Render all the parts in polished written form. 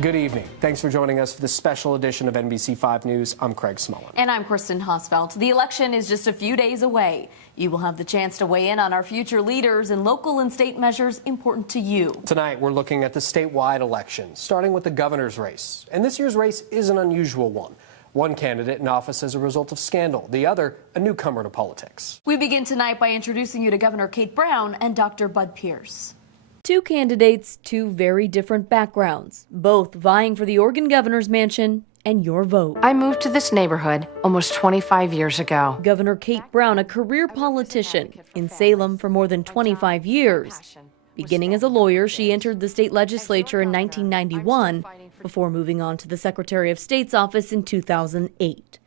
Good evening. Thanks for joining us for this special edition of NBC5 News. I'm Craig Smullen. And I'm Kristen Hosfeld. The election is just a few days away. You will have the chance to weigh in on our future leaders and local and state measures important to you. Tonight, we're looking at the statewide election, starting with the governor's race. And this year's race is an unusual one. One candidate in office as a result of scandal, the other a newcomer to politics. We begin tonight by introducing you to Governor Kate Brown and Dr. Bud Pierce. Two candidates, two very different backgrounds, both vying for the Oregon governor's mansion and your vote. I moved to this neighborhood almost 25 years ago. Governor Kate Brown, a career politician in Salem for more than 25 years. Beginning as a lawyer, she entered the state legislature in 1991 before moving on to the Secretary of State's office in 2008.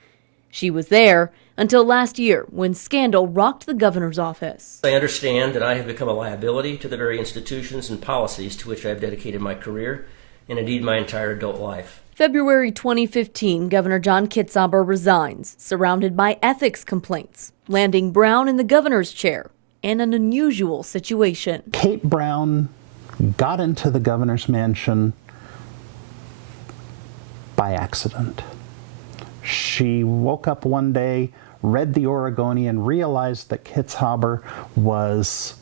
She was there until last year when scandal rocked the governor's office. I understand that I have become a liability to the very institutions and policies to which I have dedicated my career and indeed my entire adult life. February 2015, Governor John Kitzhaber resigns, surrounded by ethics complaints, landing Brown in the governor's chair in an unusual situation. Kate Brown got into the governor's mansion by accident. She woke up one day, read the Oregonian, realized that Kitzhaber was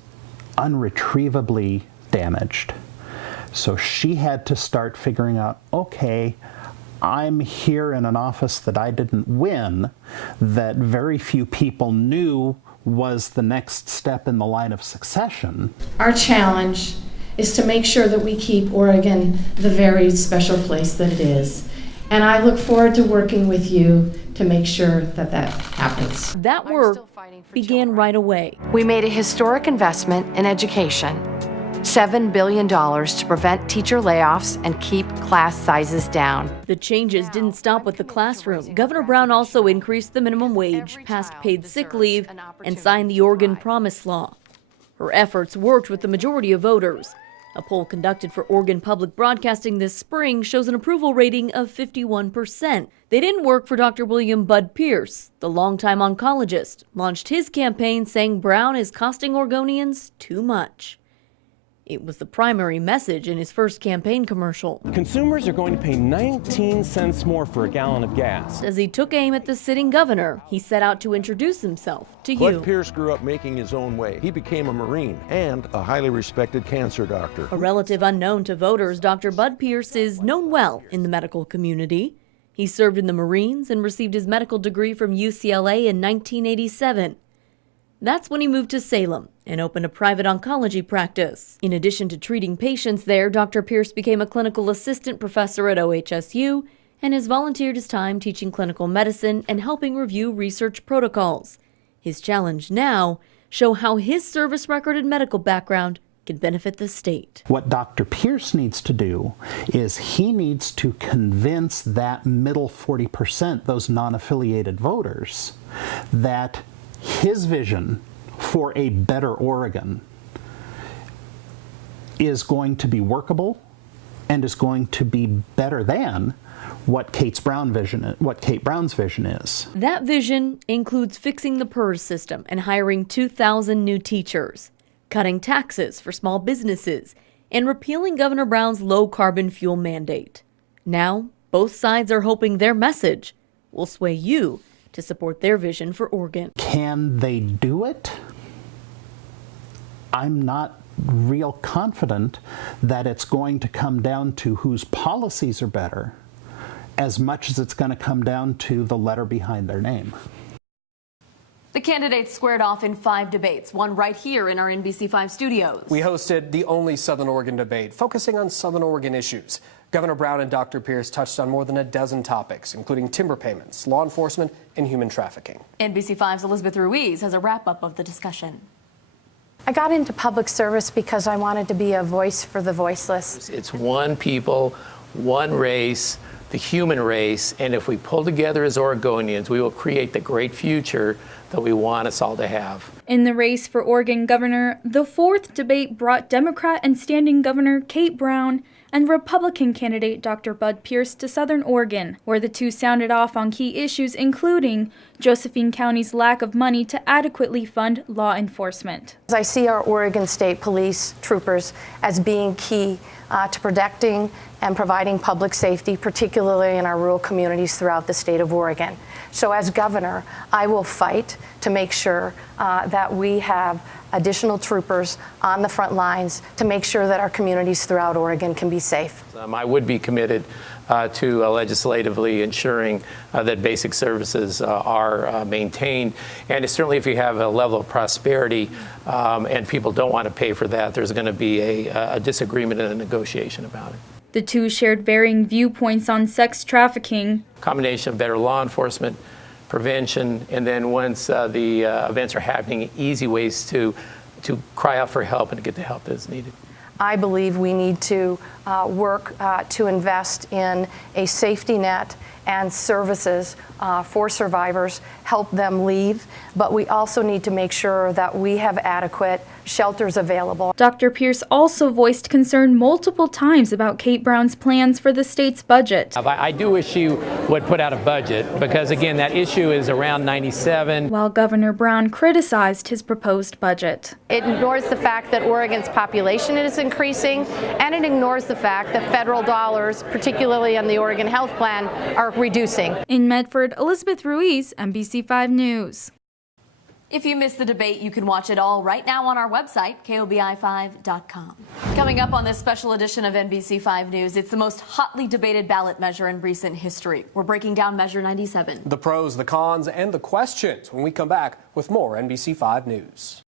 unretrievably damaged. So she had to start figuring out, okay, I'm here in an office that I didn't win, that very few people knew was the next step in the line of succession. Our challenge is to make sure that we keep Oregon the very special place that it is. And I look forward to working with you to make sure that that happens. That work began right away. We made a historic investment in education, $7 billion to prevent teacher layoffs and keep class sizes down. The changes didn't stop with the classroom. Governor Brown also increased the minimum wage, passed paid sick leave, and signed the Oregon Promise Law. Her efforts worked with the majority of voters. A poll conducted for Oregon Public Broadcasting this spring shows an approval rating of 51%. They didn't work for Dr. William Bud Pierce. The longtime oncologist launched his campaign saying Brown is costing Oregonians too much. It was the primary message in his first campaign commercial. Consumers are going to pay 19 cents more for a gallon of gas. As he took aim at the sitting governor, he set out to introduce himself to you. Bud Pierce grew up making his own way. He became a Marine and a highly respected cancer doctor. A relative unknown to voters, Dr. Bud Pierce is known well in the medical community. He served in the Marines and received his medical degree from UCLA in 1987. That's when he moved to Salem and opened a private oncology practice. In addition to treating patients there, Dr. Pierce became a clinical assistant professor at OHSU and has volunteered his time teaching clinical medicine and helping review research protocols. His challenge now, show how his service record and medical background can benefit the state. What Dr. Pierce needs to do is he needs to convince that middle 40%, those non-affiliated voters, that his vision for a better Oregon is going to be workable and is going to be better than what Kate Brown's vision is. That vision includes fixing the PERS system and hiring 2,000 new teachers, cutting taxes for small businesses, and repealing Governor Brown's low-carbon fuel mandate. Now, both sides are hoping their message will sway you to support their vision for Oregon. Can they do it? I'm not real confident that it's going to come down to whose policies are better as much as it's going to come down to the letter behind their name. The candidates squared off in 5 debates, one right here in our NBC5 studios. We hosted the only Southern Oregon debate, focusing on Southern Oregon issues. Governor Brown and Dr. Pierce touched on more than a dozen topics, including timber payments, law enforcement, and human trafficking. NBC5's Elizabeth Ruiz has a wrap-up of the discussion. I got into public service because I wanted to be a voice for the voiceless. It's one people, one race, the human race, and if we pull together as Oregonians, we will create the great future that we want us all to have. In the race for Oregon governor, the 4th debate brought Democrat and standing Governor Kate Brown and Republican candidate Dr. Bud Pierce to Southern Oregon, where the two sounded off on key issues including Josephine County's lack of money to adequately fund law enforcement. I see our Oregon State Police troopers as being key to protecting and providing public safety, particularly in our rural communities throughout the state of Oregon. So as governor, I will fight to make sure that we have additional troopers on the front lines to make sure that our communities throughout Oregon can be safe. I would be committed to legislatively ensuring that basic services are maintained. And certainly if you have a level of prosperity and people don't want to pay for that, there's going to be a disagreement and a negotiation about it. The two shared varying viewpoints on sex trafficking. Combination of better law enforcement, prevention, and then once the events are happening, easy ways to cry out for help and to get the help that is needed. I believe we need to work to invest in a safety net and services for survivors, help them leave, but we also need to make sure that we have adequate shelters available. Dr. Pierce also voiced concern multiple times about Kate Brown's plans for the state's budget. I do wish she would put out a budget because, again, that issue is around 97. While Governor Brown criticized his proposed budget. It ignores the fact that Oregon's population is increasing, and it ignores the fact that federal dollars, particularly on the Oregon Health Plan, are reducing. In Medford, Elizabeth Ruiz, NBC5 News. If you missed the debate, you can watch it all right now on our website, KOBI5.com. Coming up on this special edition of NBC5 News, it's the most hotly debated ballot measure in recent history. We're breaking down Measure 97. The pros, the cons, and the questions when we come back with more NBC5 News.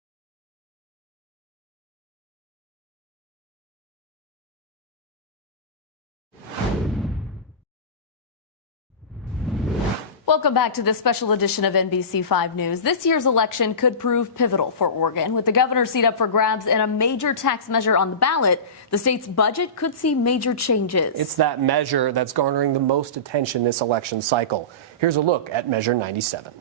Welcome back to this special edition of NBC5 News. This year's election could prove pivotal for Oregon. With the governor's seat up for grabs and a major tax measure on the ballot, the state's budget could see major changes. It's that measure that's garnering the most attention this election cycle. Here's a look at Measure 97.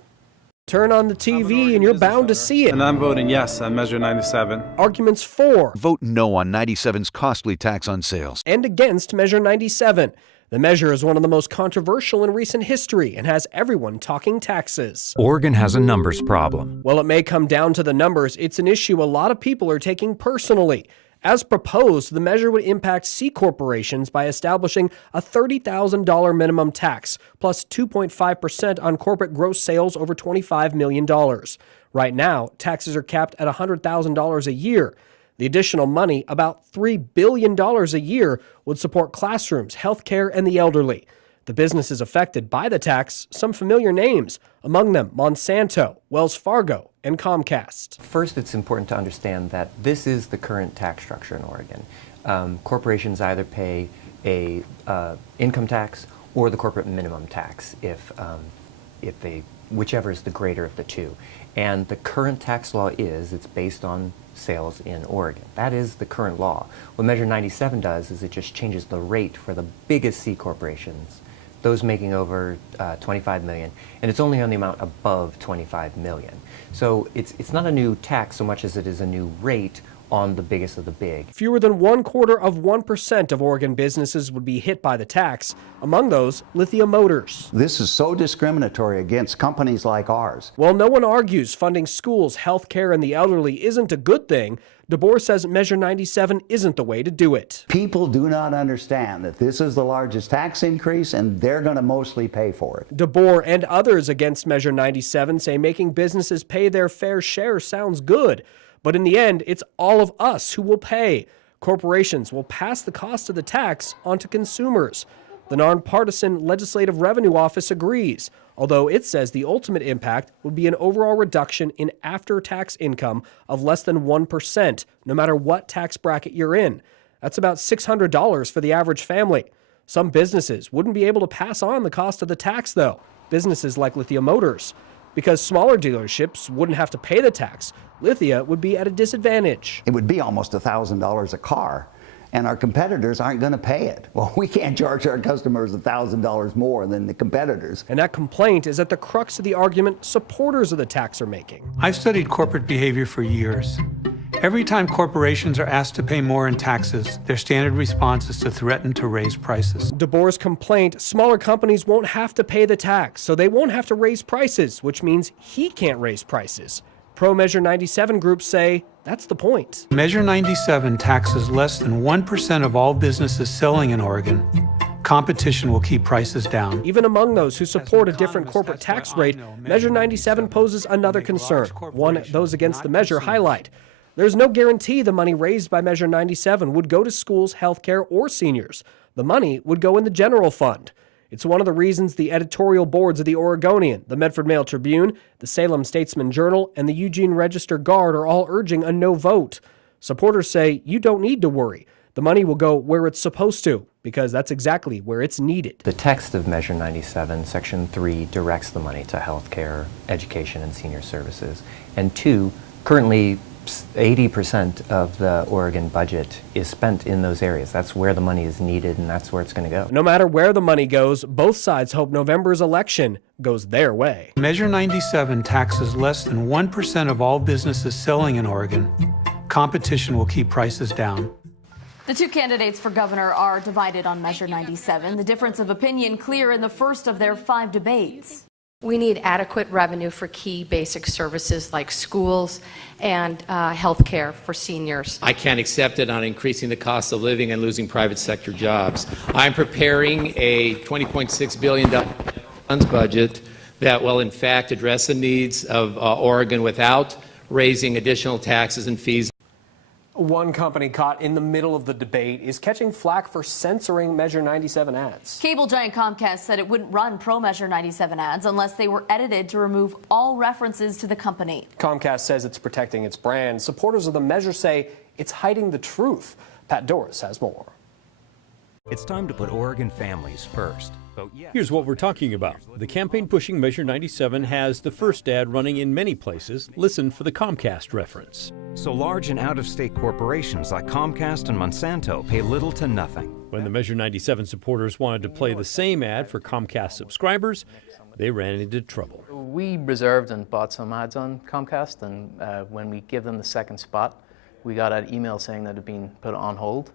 Turn on the TV and you're bound to see it. And I'm voting yes on Measure 97. Arguments for. Vote no on 97's costly tax on sales. And against Measure 97. The measure is one of the most controversial in recent history and has everyone talking taxes. Oregon has a numbers problem. While it may come down to the numbers, it's an issue a lot of people are taking personally. As proposed, the measure would impact C corporations by establishing a $30,000 minimum tax, plus 2.5% on corporate gross sales over $25 million. Right now, taxes are capped at $100,000 a year. The additional money, about $3 billion a year, would support classrooms, healthcare, and the elderly. The businesses affected by the tax, some familiar names, among them Monsanto, Wells Fargo, and Comcast. First, it's important to understand that this is the current tax structure in Oregon. Corporations either pay a income tax or the corporate minimum tax, whichever is the greater of the two. And the current tax law it's based on sales in Oregon. That is the current law. What Measure 97 does is it just changes the rate for the biggest C corporations, those making over 25 million, and it's only on the amount above 25 million. So it's not a new tax so much as it is a new rate on the biggest of the big. Fewer than 1/4% of Oregon businesses would be hit by the tax. Among those, Lithium Motors. This is so discriminatory against companies like ours. While no one argues funding schools, health care, and the elderly isn't a good thing, DeBoer says Measure 97 isn't the way to do it. People do not understand that this is the largest tax increase and they're going to mostly pay for it. DeBoer and others against Measure 97 say making businesses pay their fair share sounds good. But in the end, it's all of us who will pay. Corporations will pass the cost of the tax onto consumers. The nonpartisan Legislative Revenue Office agrees, although it says the ultimate impact would be an overall reduction in after-tax income of less than 1%, no matter what tax bracket you're in. That's about $600 for the average family. Some businesses wouldn't be able to pass on the cost of the tax, though. Businesses like Lithium Motors. Because smaller dealerships wouldn't have to pay the tax, Lithia would be at a disadvantage. It would be almost $1,000 a car, and our competitors aren't going to pay it. Well, we can't charge our customers $1,000 more than the competitors. And that complaint is at the crux of the argument supporters of the tax are making. I've studied corporate behavior for years. Every time corporations are asked to pay more in taxes, their standard response is to threaten to raise prices. DeBoer's complaint, smaller companies won't have to pay the tax, so they won't have to raise prices, which means he can't raise prices. Pro-Measure 97 groups say that's the point. Measure 97 taxes less than 1% of all businesses selling in Oregon. Competition will keep prices down. Even among those who support a different corporate tax rate, Measure 97 poses another concern, one those against the measure highlight. There's no guarantee the money raised by Measure 97 would go to schools, healthcare, or seniors. The money would go in the general fund. It's one of the reasons the editorial boards of the Oregonian, the Medford Mail Tribune, the Salem Statesman Journal, and the Eugene Register Guard are all urging a no vote. Supporters say you don't need to worry. The money will go where it's supposed to, because that's exactly where it's needed. The text of Measure 97, Section 3, directs the money to health care, education, and senior services. And 2, currently 80% of the Oregon budget is spent in those areas. That's where the money is needed, and that's where it's going to go. No matter where the money goes, both sides hope November's election goes their way. Measure 97 taxes less than 1% of all businesses selling in Oregon. Competition will keep prices down. The two candidates for governor are divided on Measure 97. The difference of opinion clear in the first of their 5 debates. We need adequate revenue for key basic services like schools and health care for seniors. I can't accept it on increasing the cost of living and losing private sector jobs. I'm preparing a $20.6 billion funds budget that will in fact address the needs of Oregon without raising additional taxes and fees. One company caught in the middle of the debate is catching flack for censoring Measure 97 ads. Cable giant Comcast said it wouldn't run pro-Measure 97 ads unless they were edited to remove all references to the company. Comcast says it's protecting its brand. Supporters of the measure say it's hiding the truth. Pat Doris has more. It's time to put Oregon families first. Here's what we're talking about. The campaign pushing Measure 97 has the first ad running in many places. Listen for the Comcast reference. So large and out-of-state corporations like Comcast and Monsanto pay little to nothing. When the Measure 97 supporters wanted to play the same ad for Comcast subscribers, they ran into trouble. We reserved and bought some ads on Comcast, and when we give them the second spot, we got an email saying that it had been put on hold.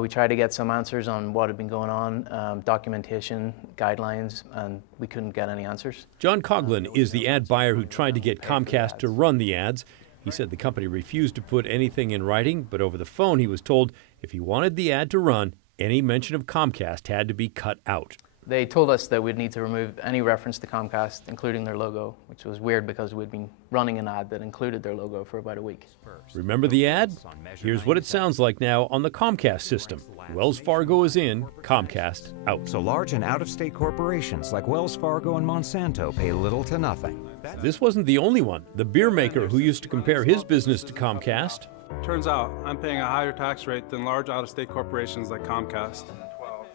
We tried to get some answers on what had been going on, documentation, guidelines, and we couldn't get any answers. John Coughlin is the ad buyer who tried to get Comcast to run the ads. He said the company refused to put anything in writing, but over the phone he was told if he wanted the ad to run, any mention of Comcast had to be cut out. They told us that we'd need to remove any reference to Comcast, including their logo, which was weird because we'd been running an ad that included their logo for about a week. Remember the ad? Here's what it sounds like now on the Comcast system. Wells Fargo is in, Comcast out. So large and out-of-state corporations like Wells Fargo and Monsanto pay little to nothing. This wasn't the only one. The beer maker who used to compare his business to Comcast. Turns out I'm paying a higher tax rate than large out-of-state corporations like Comcast.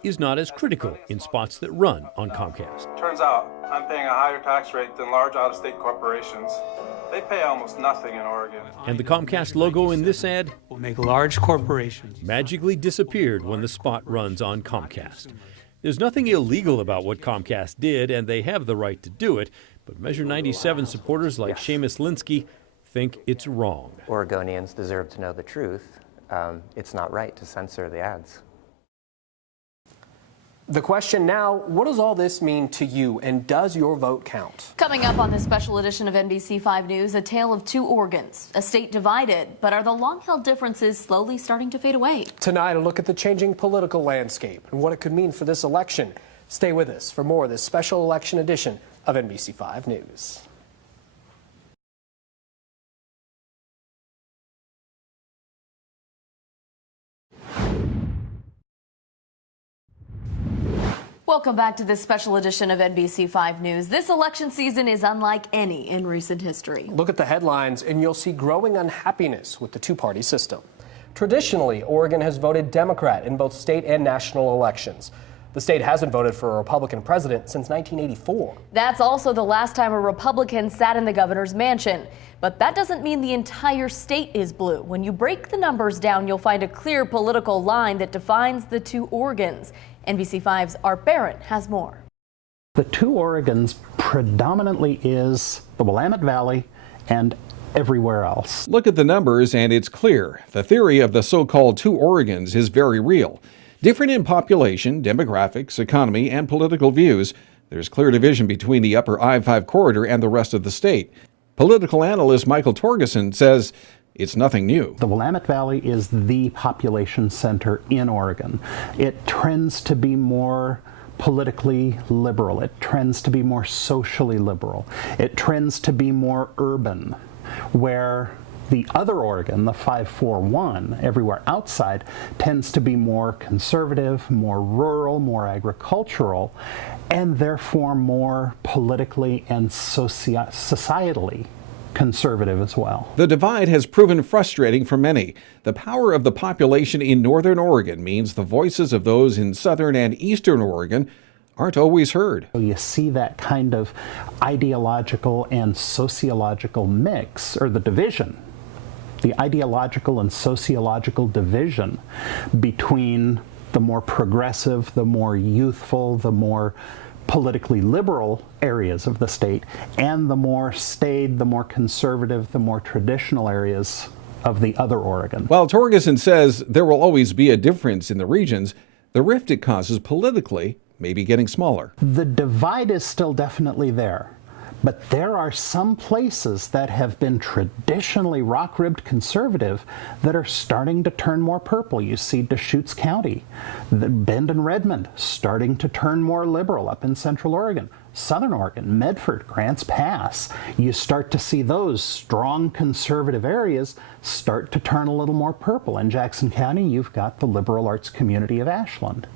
Is not as critical in spots that run on Comcast. Turns out I'm paying a higher tax rate than large out-of-state corporations. They pay almost nothing in Oregon. And the Comcast logo in this ad will make large corporations magically disappeared when the spot runs on Comcast. There's nothing illegal about what Comcast did, and they have the right to do it, but Measure 97 supporters like Seamus Linsky think it's wrong. Oregonians deserve to know the truth. It's not right to censor the ads. The question now, what does all this mean to you, and does your vote count? Coming up on this special edition of NBC5 News, a tale of two Oregons, a state divided, but are the long-held differences slowly starting to fade away? Tonight, a look at the changing political landscape and what it could mean for this election. Stay with us for more of this special election edition of NBC5 News. Welcome back to this special edition of NBC5 News. This election season is unlike any in recent history. Look at the headlines and you'll see growing unhappiness with the two-party system. Traditionally, Oregon has voted Democrat in both state and national elections. The state hasn't voted for a Republican president since 1984. That's also the last time a Republican sat in the governor's mansion. But that doesn't mean the entire state is blue. When you break the numbers down, you'll find a clear political line that defines the two Oregons. NBC5's Art Barron has more. The two Oregons predominantly is the Willamette Valley and everywhere else. Look at the numbers and it's clear. The theory of the so-called two Oregons is very real. Different in population, demographics, economy, and political views, there's clear division between the upper I-5 corridor and the rest of the state. Political analyst Michael Torgerson says it's nothing new. The Willamette Valley is the population center in Oregon. It trends to be more politically liberal. It trends to be more socially liberal. It trends to be more urban, where the other Oregon, the 541, everywhere outside, tends to be more conservative, more rural, more agricultural, and therefore more politically and societally conservative as well. The divide has proven frustrating for many. The power of the population in northern Oregon means the voices of those in southern and eastern Oregon aren't always heard. You see that kind of ideological and sociological mix, or the division, the ideological and sociological division between the more progressive, the more youthful, the more politically liberal areas of the state, and the more staid, the more conservative, the more traditional areas of the other Oregon. While Torgerson says there will always be a difference in the regions, the rift it causes politically may be getting smaller. The divide is still definitely there, but there are some places that have been traditionally rock-ribbed conservative that are starting to turn more purple. You see Deschutes County, Bend and Redmond starting to turn more liberal up in Central Oregon. Southern Oregon, Medford, Grants Pass, you start to see those strong conservative areas start to turn a little more purple. In Jackson County, you've got the liberal arts community of Ashland.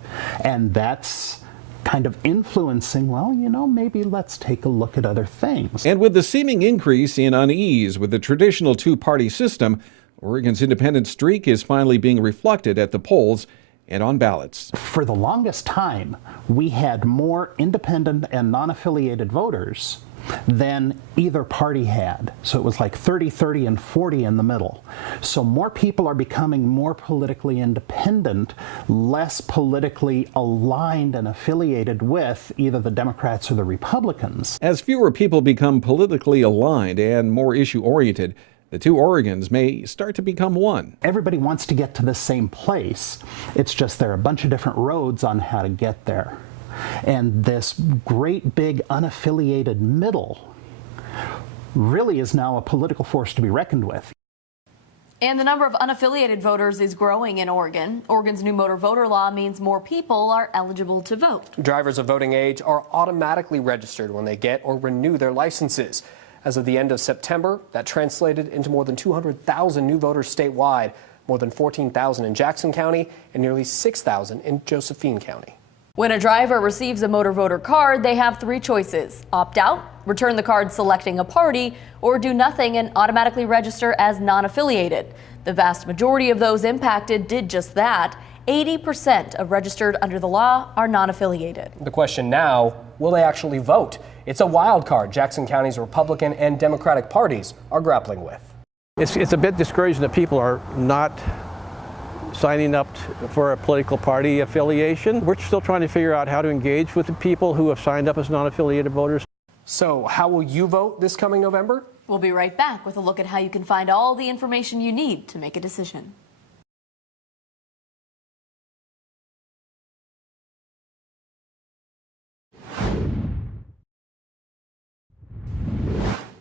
And that's kind of influencing, well, you know, maybe let's take a look at other things. And with the seeming increase in unease with the traditional two-party system, Oregon's independent streak is finally being reflected at the polls and on ballots. For the longest time, we had more independent and non-affiliated voters than either party had. So it was like 30, 30, and 40 in the middle. So more people are becoming more politically independent, less politically aligned and affiliated with either the Democrats or the Republicans. As fewer people become politically aligned and more issue-oriented, the two Oregons may start to become one. Everybody wants to get to the same place. It's just there are a bunch of different roads on how to get there. And this great big unaffiliated middle really is now a political force to be reckoned with. And the number of unaffiliated voters is growing in Oregon. Oregon's new motor voter law means more people are eligible to vote. Drivers of voting age are automatically registered when they get or renew their licenses. As of the end of September, that translated into more than 200,000 new voters statewide, more than 14,000 in Jackson County, and nearly 6,000 in Josephine County. When a driver receives a motor voter card, they have three choices: opt out, return the card selecting a party, or do nothing and automatically register as non-affiliated. The vast majority of those impacted did just that. 80% of registered under the law are non-affiliated. The question now, will they actually vote? It's a wild card Jackson County's Republican and Democratic parties are grappling with. It's a bit discouraging that people are not signing up for a political party affiliation. We're still trying to figure out how to engage with the people who have signed up as non-affiliated voters. So how will you vote this coming November? We'll be right back with a look at how you can find all the information you need to make a decision.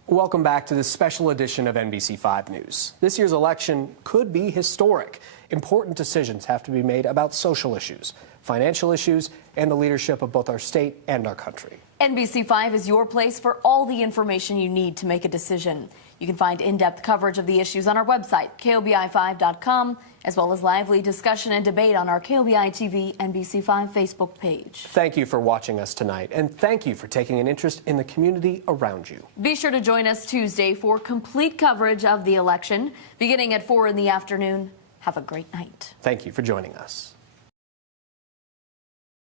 Welcome back to this special edition of NBC5 News. This year's election could be historic. Important decisions have to be made about social issues, financial issues, and the leadership of both our state and our country. NBC5 is your place for all the information you need to make a decision. You can find in-depth coverage of the issues on our website, KOBI5.com, as well as lively discussion and debate on our KOBI-TV NBC5 Facebook page. Thank you for watching us tonight, and thank you for taking an interest in the community around you. Be sure to join us Tuesday for complete coverage of the election, beginning at 4 in the afternoon. Have a great night. Thank you for joining us.